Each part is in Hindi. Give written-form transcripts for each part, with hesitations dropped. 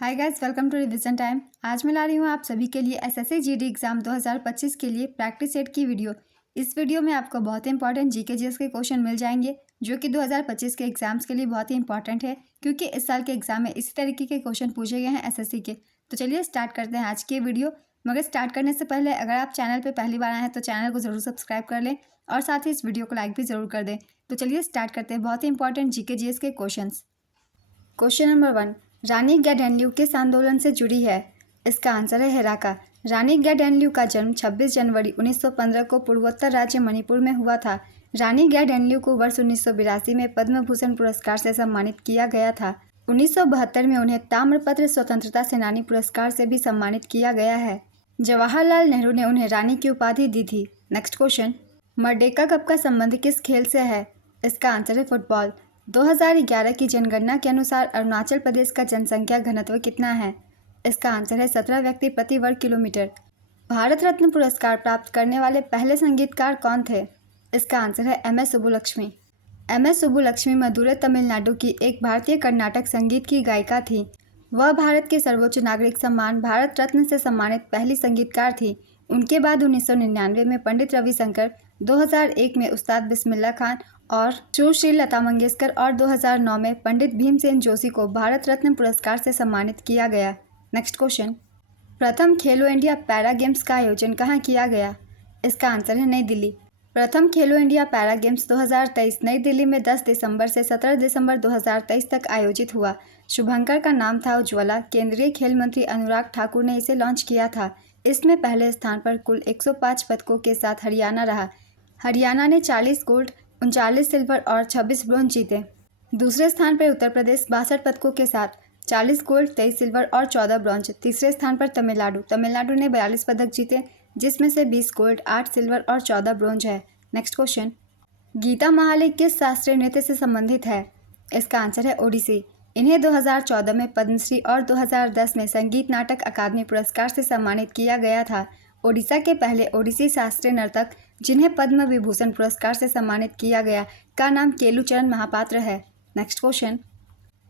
Hi guys, welcome to revision time. आज मैं ला रही हूँ आप सभी के लिए एसएससी जीडी एग्जाम 2025 के लिए प्रैक्टिस सेट की वीडियो। इस वीडियो में आपको बहुत ही इंपॉर्टेंट जीके जीएस के क्वेश्चन मिल जाएंगे जो कि 2025 के एग्जाम्स के लिए बहुत ही इंपॉर्टेंट है, क्योंकि इस साल के एग्जाम में इसी तरीके के क्वेश्चन पूछे गए हैं एसएससी के। तो चलिए स्टार्ट करते हैं आज की वीडियो। मगर स्टार्ट करने से पहले अगर आप चैनल पर पहली बार आए हैं तो चैनल को ज़रूर सब्सक्राइब कर लें और साथ ही इस वीडियो को लाइक भी ज़रूर कर दें। तो चलिए स्टार्ट करते हैं बहुत ही इंपॉर्टेंट जीके जीएस के क्वेश्चन। क्वेश्चन नंबर 1, रानी गैडेनल्यू किस आंदोलन से जुड़ी है? इसका आंसर है हेराका। रानी गैडेनल्यू का जन्म 26 जनवरी 1915 को पूर्वोत्तर राज्य मणिपुर में हुआ था। रानी गैडेनल्यू को वर्ष 1982 में पद्म भूषण पुरस्कार से सम्मानित किया गया था। 1972 में उन्हें ताम्रपत्र स्वतंत्रता सेनानी पुरस्कार से भी सम्मानित किया गया है। जवाहरलाल नेहरू ने उन्हें रानी की उपाधि दी थी। नेक्स्ट क्वेश्चन, मर्डेका कप का संबंध किस खेल से है? इसका आंसर है फुटबॉल। 2011 की जनगणना के अनुसार अरुणाचल प्रदेश का जनसंख्या घनत्व कितना है? इसका आंसर है 17 व्यक्ति प्रति वर्ग किलोमीटर। भारत रत्न पुरस्कार प्राप्त करने वाले पहले संगीतकार कौन थे? इसका आंसर है एम.एस. सुब्बुलक्ष्मी। एम.एस. सुब्बुलक्ष्मी मदुरै तमिलनाडु की एक भारतीय कर्नाटक संगीत की गायिका थी। वह भारत के सर्वोच्च नागरिक सम्मान भारत रत्न से सम्मानित पहली संगीतकार थी। उनके बाद 1999 में पंडित रविशंकर, 2001 में उस्ताद बिस्मिल्लाह खान और सुश्री लता मंगेशकर और 2009 में पंडित भीमसेन जोशी को भारत रत्न पुरस्कार से सम्मानित किया गया। नेक्स्ट क्वेश्चन, प्रथम खेलो इंडिया पैरा गेम्स का आयोजन कहाँ किया गया? इसका आंसर है नई दिल्ली। प्रथम खेलो इंडिया पैरा गेम्स 2023 नई दिल्ली में 10 दिसंबर से 17 दिसंबर 2023 तक आयोजित हुआ। शुभंकर का नाम था उज्ज्वला। केंद्रीय खेल मंत्री अनुराग ठाकुर ने इसे लॉन्च किया था। इसमें पहले स्थान पर कुल 105 पदकों के साथ हरियाणा रहा। हरियाणा ने 40 गोल्ड, 39 सिल्वर और 26 ब्रोंज जीते। दूसरे स्थान पर उत्तर प्रदेश 62 पदकों के साथ 40 गोल्ड, 23 सिल्वर और 14 ब्रोंज। तीसरे स्थान पर तमिलनाडु ने 42 पदक जीते, जिसमें से 20 गोल्ड, 8 सिल्वर और 14 ब्रोंज है। नेक्स्ट क्वेश्चन, गीता महाले किस शास्त्रीय नृत्य से संबंधित है? इसका आंसर है ओडिसी। इन्हें 2014 में पद्मश्री और 2010 में संगीत नाटक अकादमी पुरस्कार से सम्मानित किया गया था। ओडिशा के पहले ओडिसी शास्त्रीय नर्तक जिन्हें पद्म विभूषण पुरस्कार से सम्मानित किया गया का नाम केलुचरण महापात्र है। नेक्स्ट क्वेश्चन,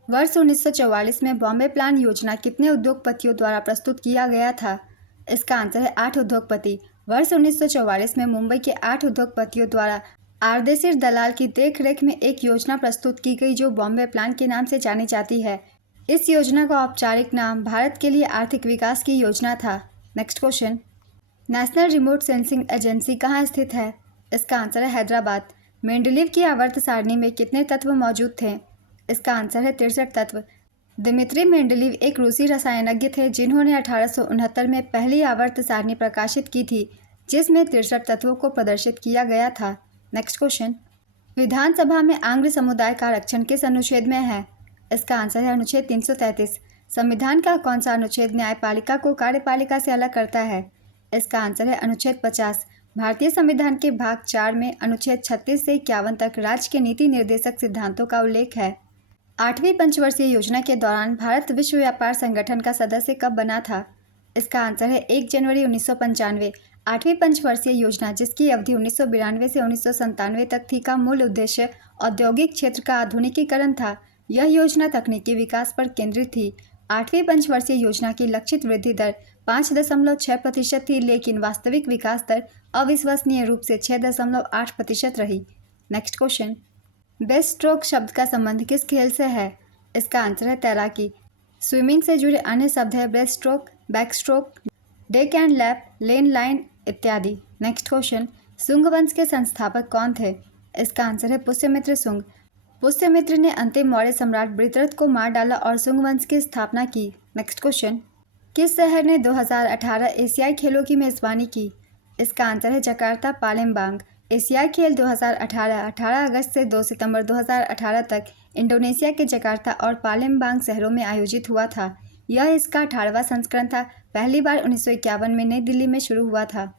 वर्ष 1944 में बॉम्बे प्लान योजना कितने उद्योगपतियों द्वारा प्रस्तुत किया गया था? इसका आंसर है 8 उद्योगपति। वर्ष 1944 में मुंबई के 8 उद्योगपतियों द्वारा आरदेशिर दलाल की देखरेख में एक योजना प्रस्तुत की गई जो बॉम्बे प्लान के नाम से जानी जाती है। इस योजना का औपचारिक नाम भारत के लिए आर्थिक विकास की योजना था। Next question, national remote sensing agency कहाँ स्थित है? इसका आंसर है हैदराबाद। मेंडलीव की आवर्त सारणी में कितने तत्व मौजूद थे? इसका आंसर है 63 तत्व। दिमित्री मेंडलीव एक रूसी रसायनज्ञ थे जिन्होंने 1869 में पहली आवर्त सारणी प्रकाशित की थी, जिसमें 63 तत्वों को प्रदर्शित किया गया था। नेक्स्ट क्वेश्चन, विधानसभा में आंग्र समुदाय का आरक्षण किस अनुच्छेद में है? इसका आंसर है अनुच्छेद 333। संविधान का कौन सा अनुच्छेद न्यायपालिका को कार्यपालिका से अलग करता है? इसका आंसर है अनुच्छेद 50। भारतीय संविधान के भाग 4 में अनुच्छेद 36 से 51 तक राज्य के नीति निर्देशक सिद्धांतों का उल्लेख है। 8वीं पंचवर्षीय योजना के दौरान भारत विश्व व्यापार संगठन का सदस्य कब बना था? इसका आंसर है 1 जनवरी 1995। 8वीं पंचवर्षीय योजना, जिसकी अवधि 1992 से 1997 तक थी, का मूल उद्देश्य औद्योगिक क्षेत्र का आधुनिकीकरण था। यह योजना तकनीकी विकास पर केंद्रित थी। 8वीं पंचवर्षीय योजना की लक्षित वृद्धि दर 5.6% थी, लेकिन वास्तविक विकास दर अविश्वसनीय रूप से 6.8% रही। नेक्स्ट क्वेश्चन, बेस्ट स्ट्रोक शब्द का संबंध किस खेल से है? इसका आंसर है तैराकी। स्विमिंग से जुड़े अन्य शब्द है breast stroke, back stroke, deck and lap, lane line इत्यादि। नेक्स्ट क्वेश्चन, शुंग वंश के संस्थापक कौन थे? इसका आंसर है पुष्यमित्र शुंग। पुष्यमित्र ने अंतिम मौर्य सम्राट बृहद्रथ को मार डाला और शुंग वंश की स्थापना की। नेक्स्ट क्वेश्चन, किस शहर ने 2018 एशियाई खेलों की मेजबानी की? इसका आंसर है जकार्ता, पालेमबांग। एशियाई खेल 2018 18 अगस्त से 2 सितंबर 2018 तक इंडोनेशिया के जकार्ता और पालेमबांग शहरों में आयोजित हुआ था। यह इसका 18वां संस्करण था। पहली बार 1951 में नई दिल्ली में शुरू हुआ था।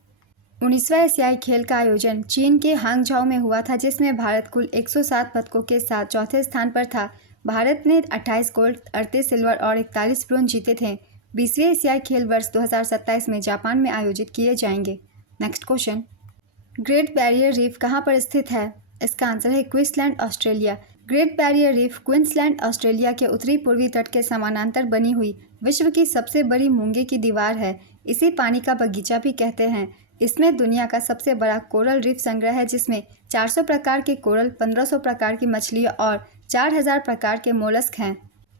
19वां एशियाई खेल का आयोजन चीन के हांगझाओ में हुआ था, जिसमें भारत कुल 107 पदकों के साथ चौथे स्थान पर था। भारत ने 28 गोल्ड, 38 सिल्वर और 41 ब्रोंज जीते थे। 20वें एशियाई खेल वर्ष 2027 में जापान में आयोजित किए जाएंगे। Next question, great barrier reef कहाँ पर स्थित है? इसका आंसर है Queensland, Australia. Great barrier reef Queensland Australia के उत्तरी पूर्वी तट के समानांतर बनी हुई विश्व की सबसे बड़ी मूंगे की दीवार है। इसे पानी का बगीचा भी कहते हैं। इसमें दुनिया का सबसे बड़ा कोरल रीफ संग्रह है, जिसमें 400 प्रकार के कोरल, 1500 प्रकार की मछलियाँ और 4000 प्रकार के मोलस्क हैं।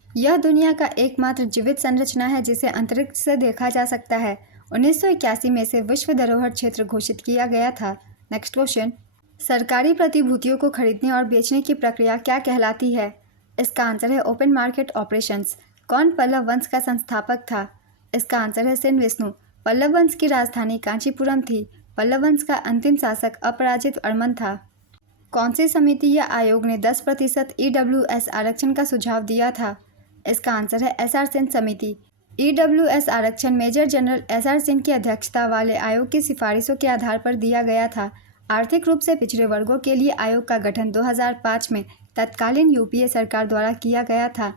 यह दुनिया का एकमात्र जीवित संरचना है जिसे अंतरिक्ष से देखा जा सकता है। 1981 में इसे विश्व धरोहर क्षेत्र घोषित किया गया था। नेक्स्ट क्वेश्चन, सरकारी प्रतिभूतियों को खरीदने और बेचने की प्रक्रिया क्या कहलाती है? इसका आंसर है ओपन मार्केट ऑपरेशंस। कौन पल्लव वंश का संस्थापक था? इसका आंसर है सेन विष्णु। पल्लव वंश की राजधानी कांचीपुरम थी। पल्लव वंश का अंतिम शासक अपराजित वर्मन था। कौन सी समिति या आयोग ने 10% EWS आरक्षण का सुझाव दिया था? इसका आंसर है SR सेन समिति। EWS आरक्षण मेजर जनरल SR सेन की अध्यक्षता वाले आयोग की सिफारिशों के आधार पर दिया गया था। आर्थिक रूप से पिछड़े वर्गों के लिए आयोग का गठन 2005 में तत्कालीन UPA सरकार द्वारा किया गया था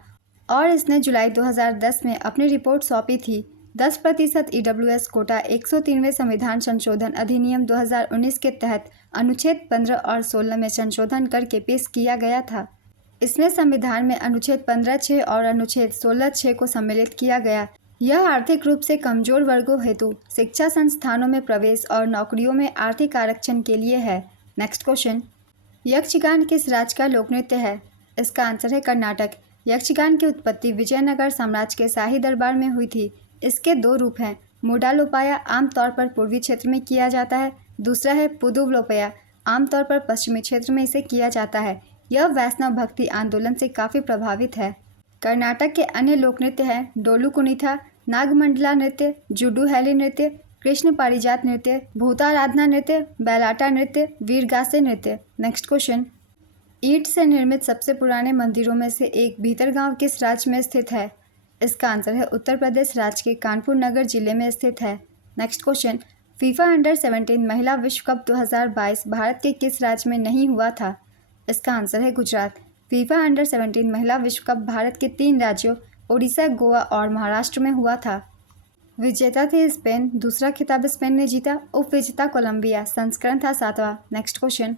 और इसने जुलाई 2010 में अपनी रिपोर्ट सौंपी थी। 10% EWS कोटा 103वें संविधान संशोधन अधिनियम 2019 के तहत अनुच्छेद 15 और 16 में संशोधन करके पेश किया गया था। इसमें संविधान में अनुच्छेद 15(6) और अनुच्छेद 16(6) को सम्मिलित किया गया। यह आर्थिक रूप से कमजोर वर्गों हेतु शिक्षा संस्थानों में प्रवेश और नौकरियों में आर्थिक आरक्षण के लिए है। नेक्स्ट क्वेश्चन, यक्षगान किस राज्य का लोक नृत्य है? इसका आंसर है कर्नाटक। यक्षगान की उत्पत्ति विजयनगर साम्राज्य के शाही दरबार में हुई थी। इसके दो रूप हैं। मूडालोपाया आमतौर पर पूर्वी क्षेत्र में किया जाता है। दूसरा है पुदुवलोपाया, आमतौर पर पश्चिमी क्षेत्र में इसे किया जाता है। यह वैष्णव भक्ति आंदोलन से काफ़ी प्रभावित है। कर्नाटक के अन्य लोक नृत्य हैं डोलू कुनीथा, नागमंडला नृत्य, जुडू हैली नृत्य, कृष्ण पारिजात नृत्य, भूताराधना नृत्य, बैलाटा नृत्य, वीरगासे नृत्य। नेक्स्ट क्वेश्चन, ईंट से निर्मित सबसे पुराने मंदिरों में से एक भीतरगांव किस राज्य में स्थित है? इसका आंसर है उत्तर प्रदेश राज्य के कानपुर नगर जिले में स्थित है। नेक्स्ट क्वेश्चन, फीफा अंडर-17 महिला विश्व कप 2022 भारत के किस राज्य में नहीं हुआ था? इसका आंसर है गुजरात। फीफा अंडर-17 महिला विश्व कप भारत के 3 राज्यों ओडिशा, गोवा और महाराष्ट्र में हुआ था। विजेता थे स्पेन। दूसरा खिताब स्पेन ने जीता। उपविजेता कोलंबिया। संस्करण था 7वां। नेक्स्ट क्वेश्चन,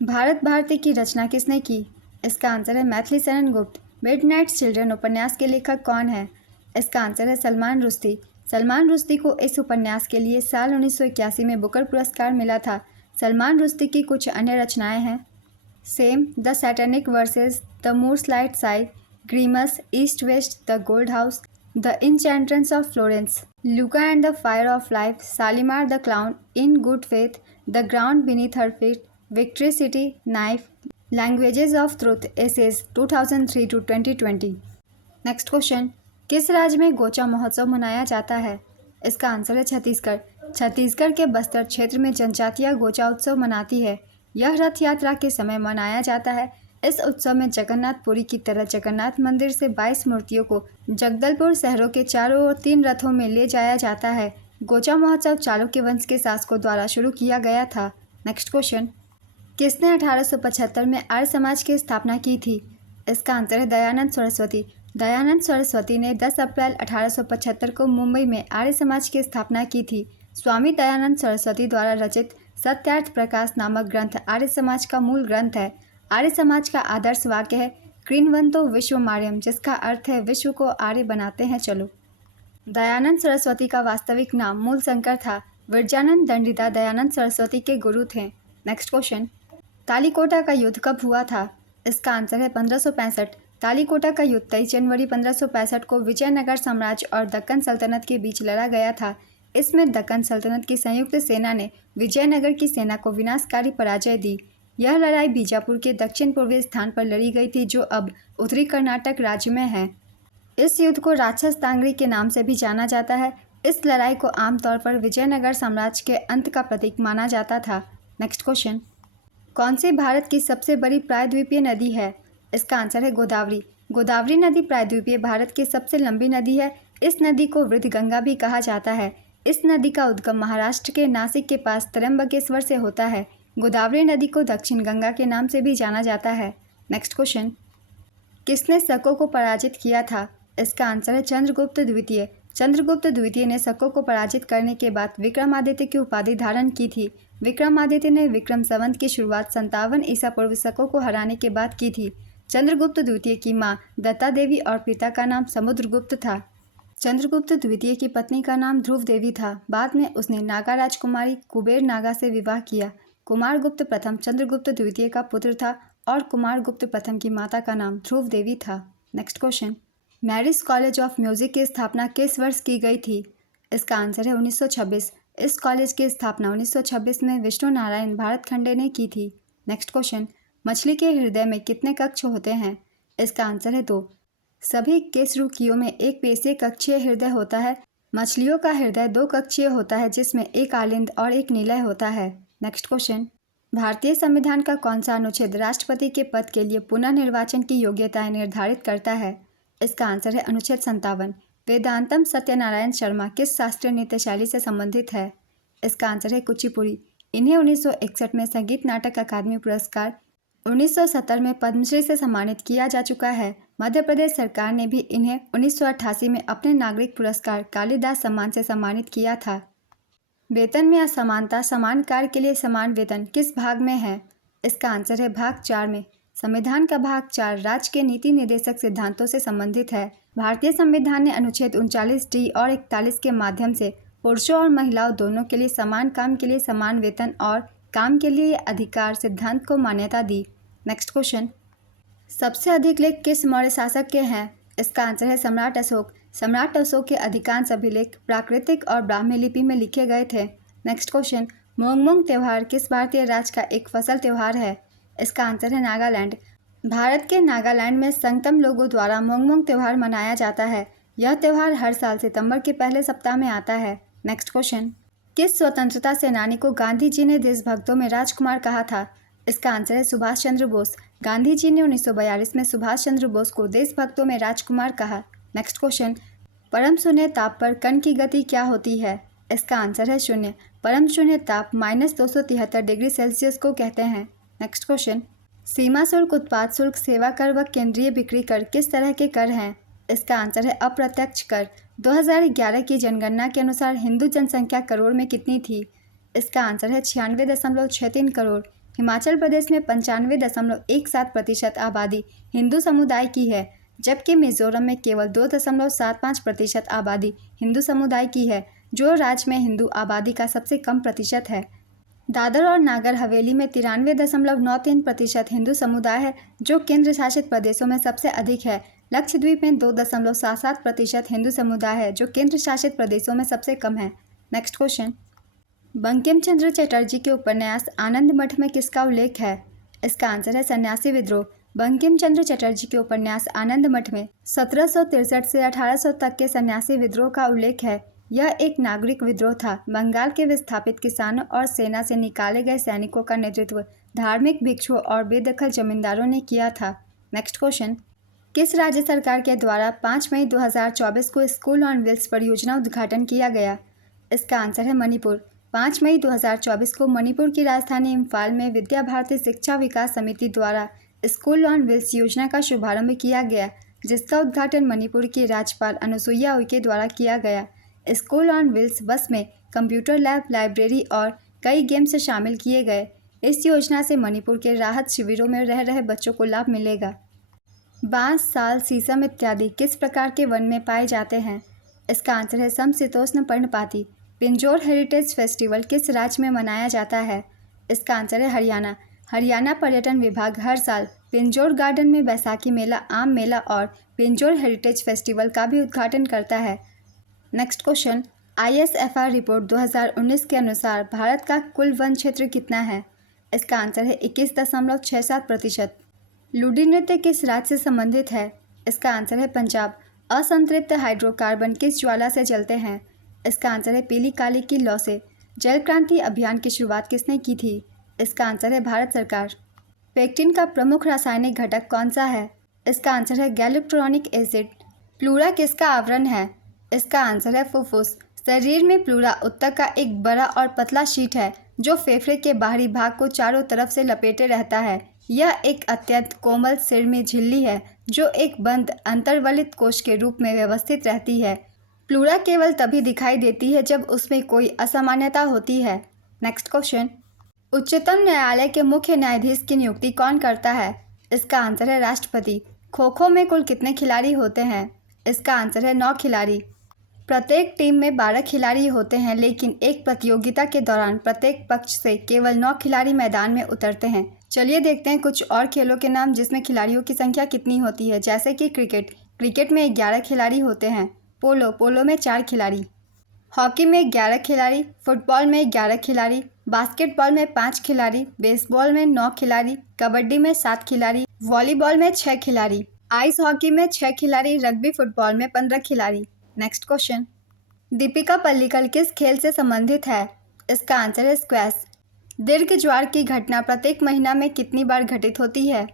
भारत भारती की रचना किसने की? इसका आंसर है मैथिली शरण गुप्त। मिडनाइट चिल्ड्रन उपन्यास के लेखक कौन है? इसका आंसर है सलमान रुश्दी। सलमान रुश्दी को इस उपन्यास के लिए साल 1981 में बुकर पुरस्कार मिला था। सलमान रुश्दी की कुछ अन्य रचनाएं हैं Shame, the satanic verses, the Moor's light side, Grimus, east west, the gold house, the enchantress of Florence, Luka and the fire of life, Shalimar the clown, in good faith, the ground beneath her feet, victory city, knife, languages of truth, essays 2003 to 2020। Next question, किस राज्य में गोचा महोत्सव मनाया जाता है? इसका आंसर है छत्तीसगढ़। छत्तीसगढ़ के बस्तर क्षेत्र में जनजातियाँ गोचा उत्सव मनाती है। यह रथ यात्रा के समय मनाया जाता है। इस उत्सव में जगन्नाथपुरी की तरह जगन्नाथ मंदिर से 22 मूर्तियों को जगदलपुर शहरों के चारों ओर 3 रथों में ले जाया जाता है। गोचा महोत्सव चालुक्य वंश के शासकों द्वारा शुरू किया गया था। नेक्स्ट क्वेश्चन, किसने 1875 में आर्य समाज की स्थापना की थी? इसका आंसर है दयानंद सरस्वती। दयानंद सरस्वती ने 10 अप्रैल 1875 को मुंबई में आर्य समाज की स्थापना की थी। स्वामी दयानंद सरस्वती द्वारा रचित सत्यार्थ प्रकाश नामक ग्रंथ आर्य समाज का मूल ग्रंथ है। आर्य समाज का आदर्श वाक्य है क्रीन्वन्तो विश्वमार्यम, जिसका अर्थ है विश्व को आर्य बनाते हैं चलो। दयानंद सरस्वती का वास्तविक नाम मूलशंकर था। विरजानंद दंडिता दयानंद सरस्वती के गुरु थे। नेक्स्ट क्वेश्चन, तालीकोटा का युद्ध कब हुआ था? इसका आंसर है 1565। तालीकोटा का युद्ध 23 जनवरी 1565 को विजयनगर साम्राज्य और दक्कन सल्तनत के बीच लड़ा गया था। इसमें दक्कन सल्तनत की संयुक्त सेना ने विजयनगर की सेना को विनाशकारी पराजय दी। यह लड़ाई बीजापुर के दक्षिण पूर्वी स्थान पर लड़ी गई थी, जो अब उत्तरी कर्नाटक राज्य में है। इस युद्ध को राक्षस तांगड़ी के नाम से भी जाना जाता है। इस लड़ाई को आमतौर पर विजयनगर साम्राज्य के अंत का प्रतीक माना जाता था। नेक्स्ट क्वेश्चन, कौन सी भारत की सबसे बड़ी प्रायद्वीपीय नदी है? इसका आंसर है गोदावरी। गोदावरी नदी प्रायद्वीपीय भारत की सबसे लंबी नदी है। इस नदी को वृद्ध गंगा भी कहा जाता है। इस नदी का उद्गम महाराष्ट्र के नासिक के पास त्र्यंबकेश्वर से होता है। गोदावरी नदी को दक्षिण गंगा के नाम से भी जाना जाता है। नेक्स्ट क्वेश्चन, किसने शकों को पराजित किया था? इसका आंसर है चंद्रगुप्त द्वितीय। चंद्रगुप्त द्वितीय ने शकों को पराजित करने के बाद विक्रमादित्य की उपाधि धारण की थी। विक्रमादित्य ने विक्रम संवत की शुरुआत 57 ईसा पूर्व शकों को हराने के बाद की थी। चंद्रगुप्त द्वितीय की मां दत्ता देवी और पिता का नाम समुद्रगुप्त था। चंद्रगुप्त द्वितीय की पत्नी का नाम ध्रुव देवी था। बाद में उसने नागा राजकुमारी कुबेर नागा से विवाह किया। कुमारगुप्त प्रथम चंद्रगुप्त द्वितीय का पुत्र था और कुमारगुप्त प्रथम की माता का नाम ध्रुव देवी था। Next question, marriage college of music की स्थापना किस वर्ष की गई थी? इसका आंसर है 1926। इस कॉलेज की स्थापना 1926 में विष्णु नारायण भारत खंडे ने की थी। नेक्स्ट क्वेश्चन, मछली के हृदय में कितने कक्ष होते हैं? इसका आंसर है 2। सभी केसरुकियों में एक पेशीय कक्षीय हृदय होता है। मछलियों का हृदय 2 कक्षीय होता है जिसमें एक आलिंद और एक निलय होता है। नेक्स्ट क्वेश्चन, भारतीय संविधान का कौन सा अनुच्छेद राष्ट्रपति के पद के लिए पुनर्निर्वाचन की योग्यताएं निर्धारित करता है? इसका आंसर है अनुच्छेद 57। वेदांतम सत्यनारायण शर्मा किस शास्त्रीय नृत्य शैली से संबंधित है? इसका आंसर है कुचिपुड़ी। इन्हें 1961 में संगीत नाटक अकादमी पुरस्कार, 1970 में पद्मश्री से सम्मानित किया जा चुका है। मध्य प्रदेश सरकार ने भी इन्हें 1988 में अपने नागरिक पुरस्कार कालिदास सम्मान से सम्मानित किया था। वेतन में असमानता, समान कार्य के लिए समान वेतन किस भाग में है? इसका आंसर है भाग 4 में। संविधान का भाग 4 राज्य के नीति निर्देशक सिद्धांतों से संबंधित है। भारतीय संविधान ने अनुच्छेद 39D और 41 के माध्यम से पुरुषों और महिलाओं दोनों के लिए समान काम के लिए समान वेतन और काम के लिए अधिकार सिद्धांत को मान्यता दी। नेक्स्ट क्वेश्चन, सबसे अधिक लेख किस मौर्य शासक के हैं? इसका आंसर है सम्राट अशोक। सम्राट अशोक के अधिकांश अभिलेख प्राकृतिक और ब्राह्मी लिपि में लिखे गए थे। नेक्स्ट क्वेश्चन, मोंगमोंग त्यौहार किस भारतीय राज्य का एक फसल त्यौहार है? इसका आंसर है नागालैंड। भारत के नागालैंड में संगतम लोगों द्वारा मोंगमोंग त्यौहार मनाया जाता है। यह त्यौहार हर साल सितंबर के पहले सप्ताह में आता है। नेक्स्ट क्वेश्चन, किस स्वतंत्रता सेनानी को गांधी जी ने देशभक्तों में राजकुमार कहा था? इसका आंसर है सुभाष चंद्र बोस। गांधी जी ने 1942 में सुभाष चंद्र बोस को देशभक्तों में राजकुमार कहा। नेक्स्ट क्वेश्चन, परम शून्य ताप पर कण की गति क्या होती है? इसका आंसर है 0। परम शून्य ताप -273 डिग्री सेल्सियस को कहते हैं। नेक्स्ट क्वेश्चन, सीमा शुल्क, उत्पाद शुल्क, सेवा कर व केंद्रीय बिक्री कर किस तरह के कर हैं? इसका आंसर है अप्रत्यक्ष कर। 2011 की जनगणना के अनुसार हिंदू जनसंख्या करोड़ में कितनी थी? इसका आंसर है 96.63 करोड़। हिमाचल प्रदेश में 95.17% आबादी हिंदू समुदाय की है, जबकि मिजोरम में केवल 2.75% आबादी हिंदू समुदाय की है, जो राज्य में हिंदू आबादी का सबसे कम प्रतिशत है। दादर और नागर हवेली में 93.93% हिंदू समुदाय है, जो केंद्र शासित प्रदेशों में सबसे अधिक है। लक्षद्वीप में 2.77% हिंदू समुदाय है, जो केंद्र शासित प्रदेशों में सबसे कम है। नेक्स्ट क्वेश्चन, बंकिम चंद्र चटर्जी के उपन्यास आनंद मठ में किसका उल्लेख है? इसका आंसर है सन्यासी विद्रोह। बंकिम चंद्र चटर्जी के उपन्यास आनंद मठ में 1763 से 1800 तक के सन्यासी विद्रोह का उल्लेख है। यह एक नागरिक विद्रोह था। बंगाल के विस्थापित किसानों और सेना से निकाले गए सैनिकों का नेतृत्व धार्मिक भिक्षुओं और बेदखल जमींदारों ने किया था। नेक्स्ट क्वेश्चन, किस राज्य सरकार के द्वारा 5 मई 2024 को स्कूल ऑन व्हील्स परियोजना उद्घाटन किया गया? इसका आंसर है मणिपुर। 5 मई 2024 को मणिपुर की राजधानी इम्फाल में विद्या भारती शिक्षा विकास समिति द्वारा स्कूल ऑन व्हील्स योजना का शुभारंभ किया गया, जिसका उद्घाटन मणिपुर की राज्यपाल अनुसुईया उइके द्वारा किया गया। स्कूल ऑन व्हील्स बस में कंप्यूटर लैब, लाइब्रेरी और कई गेम्स शामिल किए गए। इस योजना से मणिपुर के राहत शिविरों में रह रहे बच्चों को लाभ मिलेगा। बांस, साल, शीशम इत्यादि किस प्रकार के वन में पाए जाते हैं? इसका आंसर है समशीतोष्ण पर्णपाती। पिंजौर हेरिटेज फेस्टिवल किस राज्य में मनाया जाता है? इसका आंसर है हरियाणा। हरियाणा पर्यटन विभाग हर साल पिंजौर गार्डन में बैसाखी मेला, आम मेला और पिंजौर हेरिटेज फेस्टिवल का भी उद्घाटन करता है। नेक्स्ट क्वेश्चन, ISFR रिपोर्ट 2019 के अनुसार भारत का कुल वन क्षेत्र कितना है? इसका आंसर है 21.67%। लूडी नृत्य किस राज्य से संबंधित है? इसका आंसर है पंजाब। असंतृप्त हाइड्रोकार्बन किस ज्वाला से जलते हैं? इसका आंसर है पीली काली की लौ से। जल क्रांति अभियान की शुरुआत किसने की थी? इसका आंसर है भारत सरकार। पेक्टिन का प्रमुख रासायनिक घटक कौन सा है? इसका आंसर है गैल्यूट्रॉनिक एसिड। प्लूरा किसका आवरण है? इसका आंसर है फुफ्फुस। शरीर में प्लूरा उत्तक का एक बड़ा और पतला शीट है, जो फेफड़े के बाहरी भाग को चारों तरफ से लपेटे रहता है। यह एक अत्यंत कोमल सिर में झिल्ली है, जो एक बंद अंतर्वलित कोश के रूप में व्यवस्थित रहती है। प्लूरा केवल तभी दिखाई देती है जब उसमें कोई असामान्यता होती है। नेक्स्ट क्वेश्चन, उच्चतम न्यायालय के मुख्य न्यायाधीश की नियुक्ति कौन करता है? इसका आंसर है राष्ट्रपति। खो खो में कुल कितने खिलाड़ी होते हैं? इसका आंसर है 9 खिलाड़ी। प्रत्येक टीम में 12 खिलाड़ी होते हैं, लेकिन एक प्रतियोगिता के दौरान प्रत्येक पक्ष से केवल 9 खिलाड़ी मैदान में उतरते हैं। चलिए देखते हैं कुछ और खेलों के नाम जिसमें खिलाड़ियों की संख्या कितनी होती है। जैसे कि क्रिकेट में 11 खिलाड़ी होते हैं। पोलो में 4 खिलाड़ी। हॉकी में 11 खिलाड़ी। फुटबॉल में 11 खिलाड़ी। बास्केटबॉल में 5 खिलाड़ी। बेसबॉल में 9 खिलाड़ी। कबड्डी में 7 खिलाड़ी। वॉलीबॉल में 6 खिलाड़ी। आइस हॉकी में 6 खिलाड़ी। रग्बी फुटबॉल में 15 खिलाड़ी। नेक्स्ट क्वेश्चन, दीपिका पल्लिकल किस खेल से संबंधित है? इसका आंसर है स्क्वैश। दीर्घ ज्वार की घटना प्रत्येक महीना में कितनी बार घटित होती है?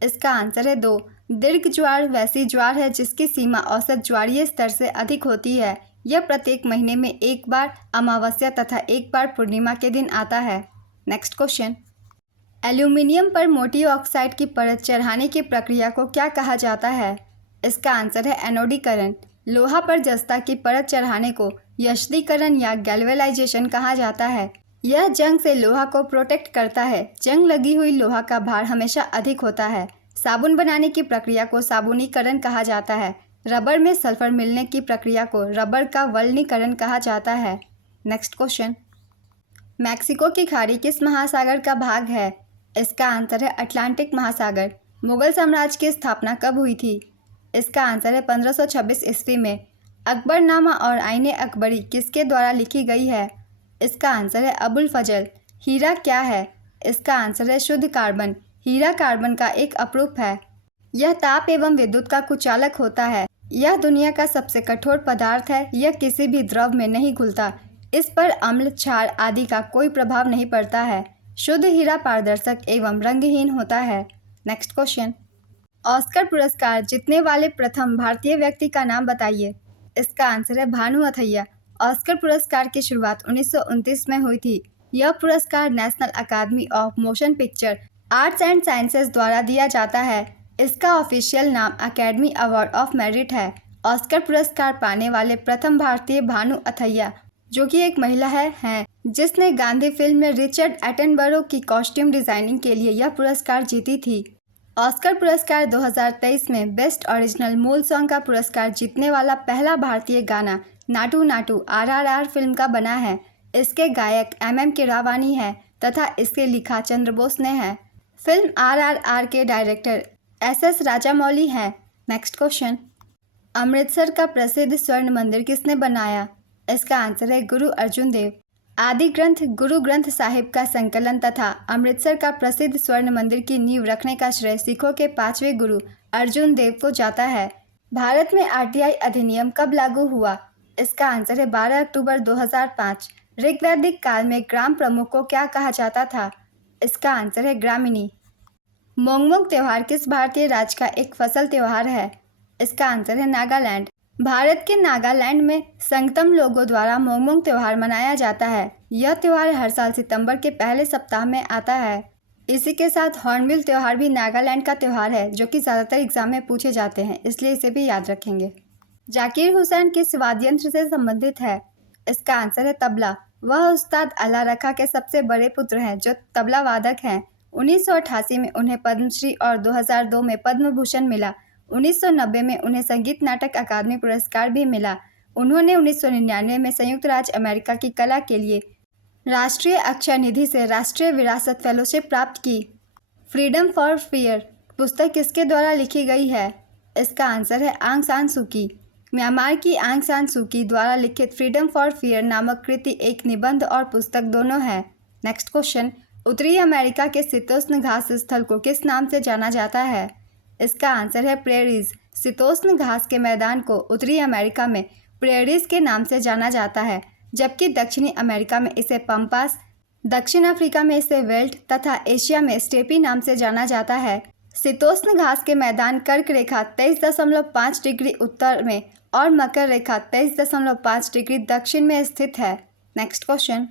इसका आंसर है 2। दीर्घ ज्वार वैसी ज्वार है जिसकी सीमा औसत ज्वारीय स्तर से अधिक होती है। यह प्रत्येक महीने में एक बार अमावस्या तथा एक बार पूर्णिमा के दिन आता है। नेक्स्ट क्वेश्चन, एल्यूमिनियम पर मोटी ऑक्साइड की परत चढ़ाने की प्रक्रिया को क्या कहा जाता है? इसका आंसर है एनोडीकरण। लोहा पर जस्ता की परत चढ़ाने को यशदीकरण या गैल्वेनाइजेशन कहा जाता है। यह जंग से लोहा को प्रोटेक्ट करता है। जंग लगी हुई लोहा का भार हमेशा अधिक होता है। साबुन बनाने की प्रक्रिया को साबुनीकरण कहा जाता है। रबर में सल्फर मिलने की प्रक्रिया को रबर का वल्कनीकरण कहा जाता है। नेक्स्ट क्वेश्चन, मैक्सिको की खाड़ी किस महासागर का भाग है? इसका आंसर है अटलांटिक महासागर। मुगल साम्राज्य की स्थापना कब हुई थी? इसका आंसर है 1526 ईस्वी में। अकबरनामा और आईने अकबरी किसके द्वारा लिखी गई है? इसका आंसर है अबुल फजल। हीरा क्या है? इसका आंसर है शुद्ध कार्बन। हीरा कार्बन का एक अपरूप है। यह ताप एवं विद्युत का कुचालक होता है। यह दुनिया का सबसे कठोर पदार्थ है। यह किसी भी द्रव में नहीं घुलता। इस पर अम्ल, क्षार आदि का कोई प्रभाव नहीं पड़ता है। शुद्ध हीरा पारदर्शक एवं रंगहीन होता है। नेक्स्ट क्वेश्चन, ऑस्कर पुरस्कार जीतने वाले प्रथम भारतीय व्यक्ति का नाम बताइए। इसका आंसर है भानु अथैया। ऑस्कर पुरस्कार की शुरुआत 1929 में हुई थी। यह पुरस्कार national academy of motion picture arts and sciences द्वारा दिया जाता है। इसका ऑफिशियल नाम अकेडमी अवार्ड ऑफ मेरिट है। ऑस्कर पुरस्कार पाने वाले प्रथम भारतीय भानु अथैया, जो कि एक महिला है जिसने गांधी फिल्म में रिचर्ड एटनबरो की कॉस्ट्यूम डिजाइनिंग के लिए यह पुरस्कार जीती थी। ऑस्कर पुरस्कार 2023 में बेस्ट ओरिजिनल मूल सॉन्ग का पुरस्कार जीतने वाला पहला भारतीय गाना नाटू नाटू RRR फिल्म का बना है। इसके गायक MM कीरवानी है तथा इसके लिखा चंद्रबोस ने है। फिल्म RRR के डायरेक्टर SS राजामौली हैं। नेक्स्ट क्वेश्चन, अमृतसर का प्रसिद्ध स्वर्ण मंदिर किसने बनाया? इसका आंसर है गुरु अर्जुन देव। आदि ग्रंथ गुरु ग्रंथ साहिब का संकलन तथा अमृतसर का प्रसिद्ध स्वर्ण मंदिर की नींव रखने का श्रेय सिखों के 5वें गुरु अर्जुन देव को जाता है। भारत में RTI अधिनियम कब लागू हुआ? इसका आंसर है 12 अक्टूबर 2005। ऋग्वैदिक काल में ग्राम प्रमुख को क्या कहा जाता था? इसका आंसर है ग्रामिणी। मोंगमोंग त्यौहार किस भारतीय राज्य का एक फसल त्यौहार है? इसका आंसर है नागालैंड। भारत के नागालैंड में संगतम लोगों द्वारा मोंगमोंग त्यौहार मनाया जाता है। यह त्यौहार हर साल सितंबर के पहले सप्ताह में आता है। इसी के साथ हॉर्नबिल त्यौहार भी नागालैंड का त्यौहार है, जो कि ज़्यादातर एग्जाम में पूछे जाते हैं, इसलिए इसे भी याद रखेंगे। जाकिर हुसैन किस वाद्य यंत्र से संबंधित है? इसका आंसर है तबला। वह उस्ताद अल्लाह रखा के सबसे बड़े पुत्र हैं जो तबला वादक हैं। 1988 में उन्हें पद्मश्री और 2002 में पद्म भूषण मिला। 1990 में उन्हें संगीत नाटक अकादमी पुरस्कार भी मिला। उन्होंने 1999 में संयुक्त राज्य अमेरिका की कला के लिए राष्ट्रीय अक्षय निधि से राष्ट्रीय विरासत फेलोशिप प्राप्त की। फ्रीडम फॉर फियर पुस्तक किसके द्वारा लिखी गई है? इसका आंसर है आंग सान सू की। म्यांमार की आंग सान सू की द्वारा लिखित फ्रीडम फॉर फियर नामक कृति एक निबंध और पुस्तक दोनों है। नेक्स्ट क्वेश्चन, उत्तरी अमेरिका के शीतोष्ण घास स्थल को किस नाम से जाना जाता है? इसका आंसर है प्रेरीज। शीतोष्ण घास के मैदान को उत्तरी अमेरिका में प्रेरीज के नाम से जाना जाता है, जबकि दक्षिणी अमेरिका में इसे पम्पास, दक्षिण अफ्रीका में इसे वेल्ट तथा एशिया में स्टेपी नाम से जाना जाता है। शीतोष्ण घास के मैदान कर्क रेखा 23.5 डिग्री उत्तर में और मकर रेखा 23.5 डिग्री दक्षिण में स्थित है। नेक्स्ट क्वेश्चन,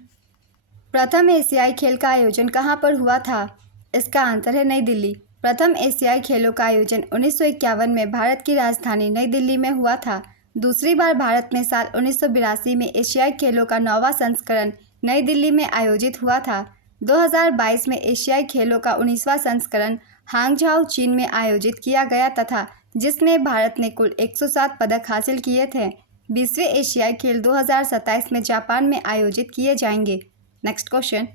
प्रथम एशियाई खेल का आयोजन कहाँ पर हुआ था? इसका आंसर है नई दिल्ली। प्रथम एशियाई खेलों का आयोजन 1951 में भारत की राजधानी नई दिल्ली में हुआ था। दूसरी बार भारत में साल 1982 में एशियाई खेलों का 9वां संस्करण नई दिल्ली में आयोजित हुआ था। 2022 में एशियाई खेलों का 19वां संस्करण हांगझाओ चीन में आयोजित किया गया तथा जिसमें भारत ने कुल 107 पदक हासिल किए थे। 20वें एशियाई खेल 2027 में जापान में आयोजित किए जाएंगे। नेक्स्ट क्वेश्चन,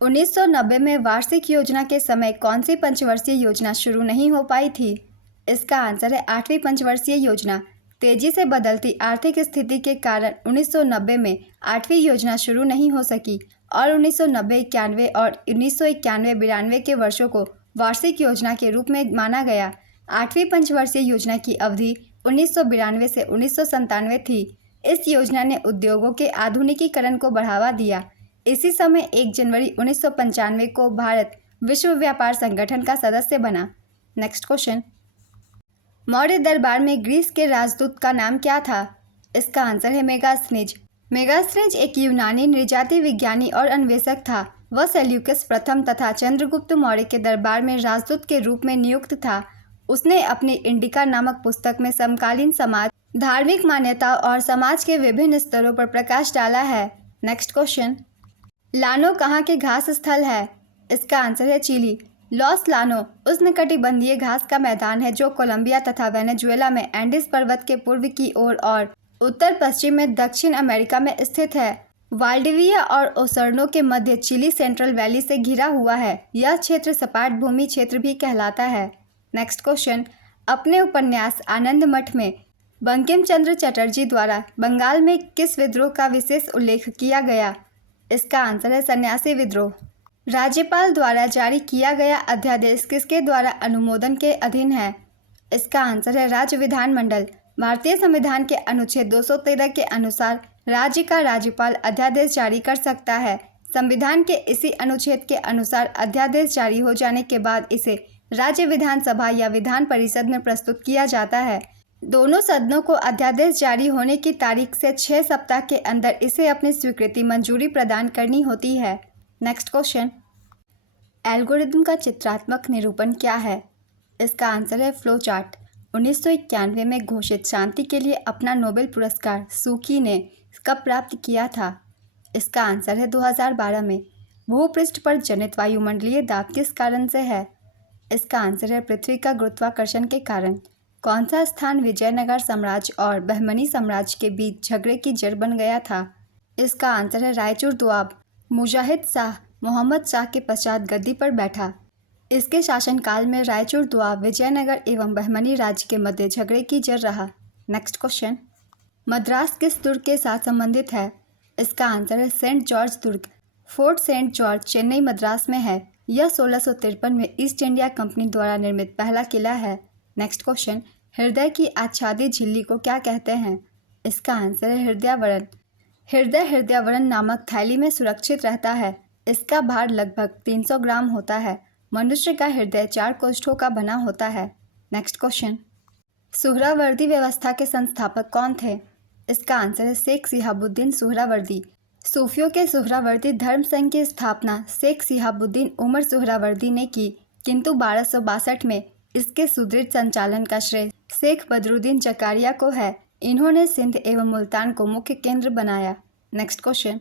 1990 में वार्षिक योजना के समय कौन सी पंचवर्षीय योजना शुरू नहीं हो पाई थी? इसका आंसर है 8वीं पंचवर्षीय योजना। तेजी से बदलती आर्थिक स्थिति के कारण 1990 में 8वीं योजना शुरू नहीं हो सकी और 1990-91 और 1991-92 के वर्षों को वार्षिक योजना के रूप में माना गया। 8वीं पंचवर्षीय योजना की अवधि 1992 से 1997 थी। इस योजना ने उद्योगों के आधुनिकीकरण को बढ़ावा दिया। इसी समय 1 जनवरी 1995 को भारत विश्व व्यापार संगठन का सदस्य बना। नेक्स्ट क्वेश्चन, मौर्य दरबार में ग्रीस के राजदूत का नाम क्या था? इसका आंसर है मेगास्थनीज। मेगास्थनीज एक यूनानी नृजाति विज्ञानी और अन्वेषक था। वह सेल्यूकस प्रथम तथा चंद्रगुप्त मौर्य के दरबार में राजदूत के रूप में नियुक्त था। उसने अपनी इंडिका नामक पुस्तक में समकालीन समाज, धार्मिक मान्यता और समाज के विभिन्न स्तरों पर प्रकाश डाला है। नेक्स्ट क्वेश्चन, लानो कहाँ के घास स्थल है? इसका आंसर है चिली। लॉस लानो उष्णकटिबंधीय घास का मैदान है जो कोलंबिया तथा वेनेजुएला में एंडीज पर्वत के पूर्व की ओर और उत्तर पश्चिम में दक्षिण अमेरिका में स्थित है। वाल्डिविया और ओसर्नो के मध्य चिली सेंट्रल वैली से घिरा हुआ है। यह क्षेत्र सपाट भूमि क्षेत्र भी कहलाता है। नेक्स्ट क्वेश्चन, अपने उपन्यास आनंद मठ में बंकिम चंद्र चटर्जी द्वारा बंगाल में किस विद्रोह का विशेष उल्लेख किया गया? इसका आंसर है सन्यासी विद्रोह। राज्यपाल द्वारा जारी किया गया अध्यादेश किसके द्वारा अनुमोदन के अधीन है? इसका आंसर है राज्य विधानमंडल। भारतीय संविधान के अनुच्छेद 213 के अनुसार राज्य का राज्यपाल अध्यादेश जारी कर सकता है। संविधान के इसी अनुच्छेद के अनुसार अध्यादेश जारी हो जाने के बाद इसे राज्य विधानसभा या विधान परिषद में प्रस्तुत किया जाता है। दोनों सदनों को अध्यादेश जारी होने की तारीख से 6 सप्ताह के अंदर इसे अपनी स्वीकृति मंजूरी प्रदान करनी होती है। नेक्स्ट क्वेश्चन, एल्गोरिदम का चित्रात्मक निरूपण क्या है? इसका आंसर है फ्लो चार्ट। 1991 में घोषित शांति के लिए अपना नोबेल पुरस्कार सुकी ने कब प्राप्त किया था? इसका आंसर है 2012 में। भूपृष्ठ पर जनित वायुमंडलीय दाब किस कारण से है? इसका आंसर है पृथ्वी का गुरुत्वाकर्षण के कारण। कौन सा स्थान विजयनगर साम्राज्य और बहमनी साम्राज्य के बीच झगड़े की जड़ बन गया था? इसका आंसर है रायचूर दोआब। मुजाहिद शाह मोहम्मद शाह के पश्चात गद्दी पर बैठा। इसके शासनकाल में रायचूर दोआब विजयनगर एवं बहमनी राज्य के मध्य झगड़े की जड़ रहा। नेक्स्ट क्वेश्चन, मद्रास किस दुर्ग के साथ संबंधित है? इसका आंसर है सेंट जॉर्ज दुर्ग। Fort Saint George Chennai Madras में है। यह 1653 में ईस्ट इंडिया कंपनी द्वारा निर्मित पहला किला है। नेक्स्ट क्वेश्चन, हृदय की आच्छादित झिल्ली को क्या कहते हैं? इसका आंसर है हृदयावरण। हृदय हृदयावरण नामक थैली में सुरक्षित रहता है। इसका भार लगभग 300 ग्राम होता है। मनुष्य का हृदय 4 कोष्ठों का बना होता है। नेक्स्ट क्वेश्चन, सुहरावर्दी व्यवस्था के संस्थापक कौन थे? इसका आंसर है शेख सिहाबुद्दीन सुहरावर्दी। सूफियों के सुहरावर्दी धर्म संघ की स्थापना शेख सिहाबुद्दीन उमर सुहरावर्दी ने की, किंतु 1262 में इसके सुदृढ़ संचालन का श्रेय शेख बदरुद्दीन जकारिया को है। इन्होंने सिंध एवं मुल्तान को मुख्य केंद्र बनाया। नेक्स्ट क्वेश्चन,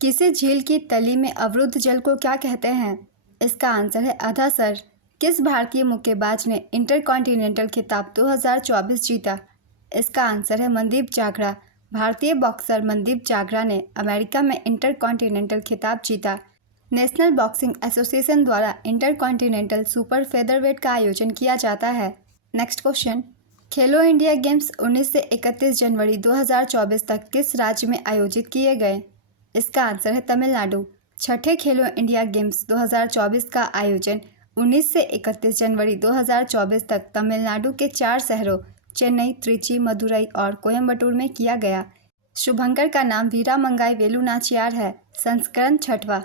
किसी झील की तली में अवरुद्ध जल को क्या कहते हैं? इसका आंसर है अधासर। किस भारतीय मुक्केबाज ने इंटरकॉन्टिनेंटल खिताब 2024 जीता? इसका आंसर है मनदीप जागरा। भारतीय बॉक्सर मनदीप जागरा ने अमेरिका में इंटरकॉन्टिनेंटल खिताब जीता। नेशनल बॉक्सिंग एसोसिएशन द्वारा इंटरकॉन्टिनेंटल सुपर फेदरवेट का आयोजन किया जाता है। नेक्स्ट क्वेश्चन, खेलो इंडिया गेम्स 19 से 31 जनवरी 2024 तक किस राज्य में आयोजित किए गए? इसका आंसर है तमिलनाडु। छठे खेलो इंडिया गेम्स 2024 का आयोजन 19 से 31 जनवरी 2024 तक तमिलनाडु के 4 शहरों चेन्नई, त्रिची, मदुरई और कोयम्बटूर में किया गया। शुभंकर का नाम वीरामंगाई वेलु नाचियार है। संस्करण 6वां।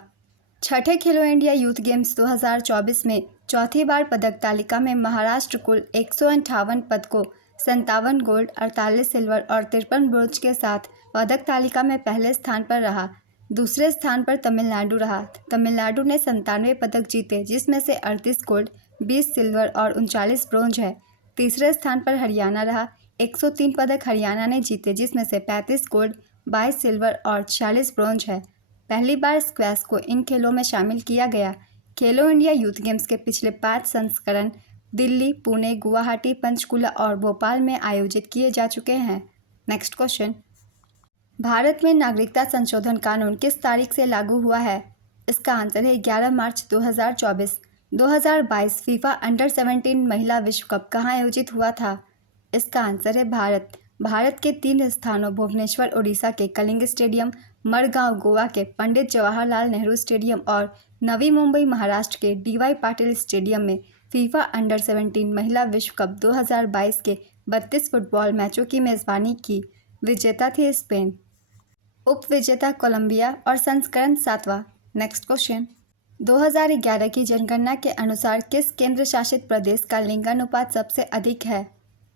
छठे खेलो इंडिया यूथ गेम्स 2024 में चौथी बार पदक तालिका में महाराष्ट्र कुल 158 पदकों 57 गोल्ड, 48 सिल्वर और 53 ब्रोंज के साथ पदक तालिका में पहले स्थान पर रहा। दूसरे स्थान पर तमिलनाडु रहा। तमिलनाडु ने 97 पदक जीते, जिसमें से 38 गोल्ड, 20 सिल्वर और 39 ब्रोंज है। तीसरे स्थान पर हरियाणा रहा। 103 पदक हरियाणा ने जीते, जिसमें से 35 गोल्ड, 22 सिल्वर और 46 ब्रोंज है। पहली बार स्क्वैश को इन खेलों में शामिल किया गया। खेलो इंडिया यूथ गेम्स के पिछले 5 संस्करण दिल्ली, पुणे, गुवाहाटी, पंचकुला और भोपाल में आयोजित किए जा चुके हैं। नेक्स्ट क्वेश्चन, भारत में नागरिकता संशोधन कानून किस तारीख से लागू हुआ है? इसका आंसर है 11 मार्च 2024। 2022 फीफा अंडर 17 महिला विश्व कप कहाँ आयोजित हुआ था? इसका आंसर है भारत के 3 स्थानों भुवनेश्वर उड़ीसा के कलिंग स्टेडियम, मडगांव गोवा के पंडित जवाहरलाल नेहरू स्टेडियम और नवी मुंबई महाराष्ट्र के डीवाई पाटिल स्टेडियम में फीफा अंडर 17 महिला विश्व कप 2022 के 32 फुटबॉल मैचों की मेज़बानी की। विजेता थी स्पेन, उप विजेता कोलंबिया और संस्करण 7वां। नेक्स्ट क्वेश्चन, 2011 की जनगणना के अनुसार किस केंद्र शासित प्रदेश का लिंगानुपात सबसे अधिक है?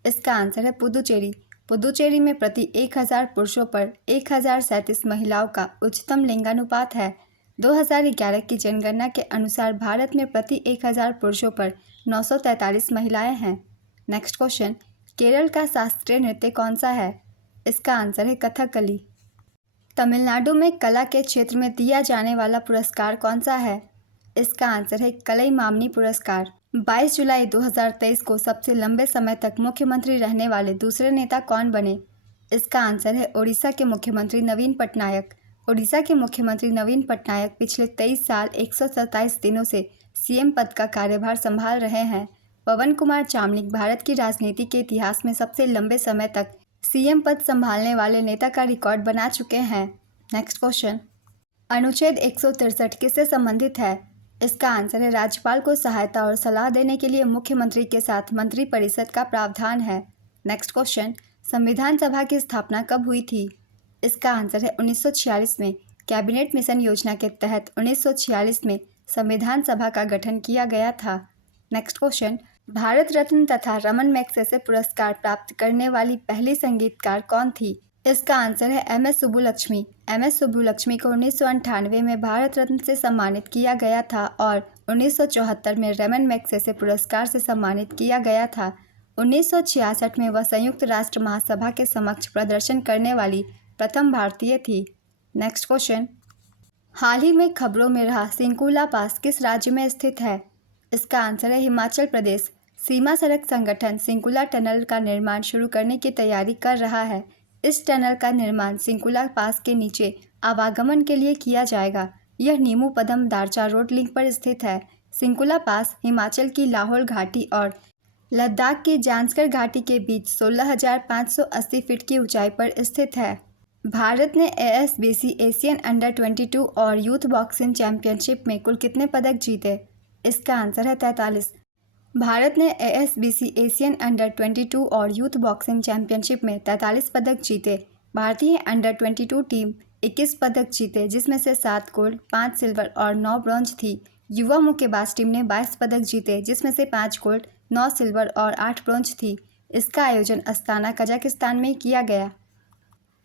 इसका आंसर है पुदुचेरी। पुदुचेरी में प्रति 1000 पुरुषों पर 1037 महिलाओं का उच्चतम लिंगानुपात है। 2011 की जनगणना के अनुसार भारत में प्रति 1000 पुरुषों पर 943 महिलाएं हैं। नेक्स्ट क्वेश्चन, केरल का शास्त्रीय नृत्य कौन सा है? इसका आंसर है कथकली। तमिलनाडु में कला के क्षेत्र में दिया जाने वाला पुरस्कार कौन सा है? इसका आंसर है कलईमामनी पुरस्कार। 22 जुलाई 2023 को सबसे लंबे समय तक मुख्यमंत्री रहने वाले दूसरे नेता कौन बने? इसका आंसर है ओडिशा के मुख्यमंत्री नवीन पटनायक। ओडिशा के मुख्यमंत्री नवीन पटनायक पिछले 23 साल 127 दिनों से सीएम पद का कार्यभार संभाल रहे हैं। पवन कुमार चामलिंग भारत की राजनीति के इतिहास में सबसे लंबे समय तक सीएम पद संभालने वाले नेता का रिकॉर्ड बना चुके हैं। नेक्स्ट क्वेश्चन, अनुच्छेद 163 किससे संबंधित है? इसका आंसर है राज्यपाल को सहायता और सलाह देने के लिए मुख्यमंत्री के साथ मंत्रिपरिषद का प्रावधान है। नेक्स्ट क्वेश्चन, संविधान सभा की स्थापना कब हुई थी? इसका आंसर है 1946 में। कैबिनेट मिशन योजना के तहत 1946 में संविधान सभा का गठन किया गया था। नेक्स्ट क्वेश्चन, भारत रत्न तथा रमन मैग्सेसे पुरस्कार प्राप्त करने वाली पहली संगीतकार कौन थी? इसका आंसर है एम.एस. सुब्बुलक्ष्मी। एम.एस. सुब्बुलक्ष्मी को 1998 में भारत रत्न से सम्मानित किया गया था और 1974 में रमन मैग्सेसे पुरस्कार से सम्मानित किया गया था। 1966 में वह संयुक्त राष्ट्र महासभा के समक्ष प्रदर्शन करने वाली प्रथम भारतीय थी। नेक्स्ट क्वेश्चन, हाल ही में खबरों में रहा सिंकुला पास किस राज्य में स्थित है? इसका आंसर है हिमाचल प्रदेश। सीमा सड़क संगठन सिंकुला टनल का निर्माण शुरू करने की तैयारी कर रहा है। इस टनल का निर्माण सिंकुला पास के नीचे आवागमन के लिए किया जाएगा। यह नीमू पदम दारचा रोड लिंक पर स्थित है। सिंकुला पास हिमाचल की लाहौल घाटी और लद्दाख की जांस्कर घाटी के बीच 16,580 फीट की ऊंचाई पर स्थित है। भारत ने एएसबीसी एशियन अंडर 22 और यूथ बॉक्सिंग चैंपियनशिप में कुल कितने पदक जीते? इसका आंसर है 43। भारत ने एएसबीसी एशियन अंडर 22 और यूथ बॉक्सिंग चैंपियनशिप में 43 पदक जीते। भारतीय अंडर 22 टीम 21 पदक जीते, जिसमें से 7 गोल्ड, 5 सिल्वर और 9 ब्रॉन्ज थी। युवा मुक्केबाज टीम ने 22 पदक जीते, जिसमें से 5 गोल्ड, 9 सिल्वर और 8 ब्रॉन्ज थी। इसका आयोजन अस्ताना, कजाकिस्तान में किया गया।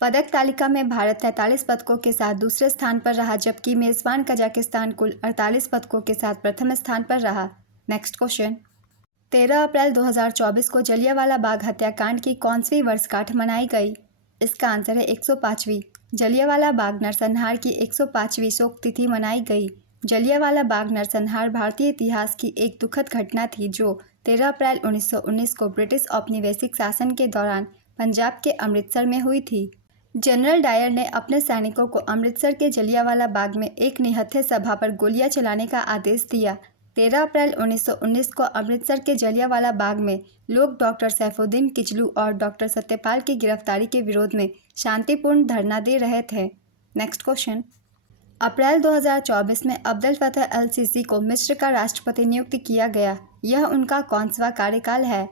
पदक तालिका में भारत 43 पदकों के साथ दूसरे स्थान पर रहा, जबकि मेज़बान कजाकिस्तान कुल 48 पदकों के साथ प्रथम स्थान पर रहा। नेक्स्ट क्वेश्चन, 13 अप्रैल 2024 को जलियांवाला बाग हत्याकांड की कौन-सी वर्षगांठ मनाई गई? इसका आंसर है 105वीं। जलियांवाला बाग नरसंहार की 105वीं शोक तिथि मनाई गई। जलियांवाला बाग नरसंहार भारतीय इतिहास की एक दुखद घटना थी जो 13 अप्रैल 1919 को ब्रिटिश औपनिवेशिक शासन के दौरान पंजाब के अमृतसर में हुई थी। जनरल डायर ने अपने सैनिकों को अमृतसर के जलियांवाला बाग में एक निहत्थे सभा पर गोलियां चलाने का आदेश दिया। 13 अप्रैल 1919 को अमृतसर के जलियांवाला बाग में लोग डॉक्टर सैफुद्दीन किचलू और डॉक्टर सत्यपाल की गिरफ्तारी के विरोध में शांतिपूर्ण धरना दे रहे थे। नेक्स्ट क्वेश्चन, अप्रैल 2024 में अब्दुल फतह अल सीसी को मिस्र का राष्ट्रपति नियुक्त किया गया। यह उनका कौन-सा कार्यकाल है?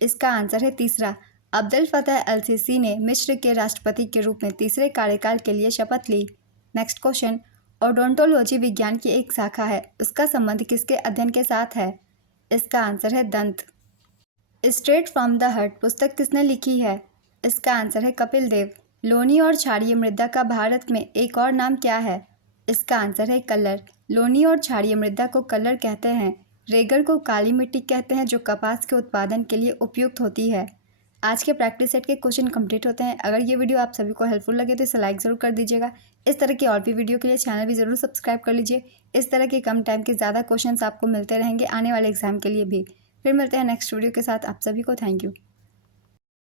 इसका आंसर है तीसरा। अब्दुल फतह अल सीसी ने मिस्र के राष्ट्रपति के रूप में तीसरे कार्यकाल के लिए शपथ ली। नेक्स्ट क्वेश्चन, ओडोंटोलॉजी विज्ञान की एक शाखा है, उसका संबंध किसके अध्ययन के साथ है? इसका आंसर है दंत। स्ट्रेट फ्रॉम द हार्ट पुस्तक किसने लिखी है? इसका आंसर है कपिल देव। लोनी और क्षारीय मृदा का भारत में एक और नाम क्या है? इसका आंसर है कल्लर। लोनी और क्षारीय मृदा को कल्लर कहते हैं। रेगड़ को काली मिट्टी कहते हैं जो कपास के उत्पादन के लिए उपयुक्त होती है। आज के प्रैक्टिस सेट के क्वेश्चन कंप्लीट होते हैं। अगर ये वीडियो आप सभी को हेल्पफुल लगे तो इसे लाइक ज़रूर कर दीजिएगा। इस तरह की और भी वीडियो के लिए चैनल भी ज़रूर सब्सक्राइब कर लीजिए। इस तरह के कम टाइम के ज़्यादा क्वेश्चन आपको मिलते रहेंगे आने वाले एग्जाम के लिए भी। फिर मिलते हैं नेक्स्ट वीडियो के साथ। आप सभी को थैंक यू।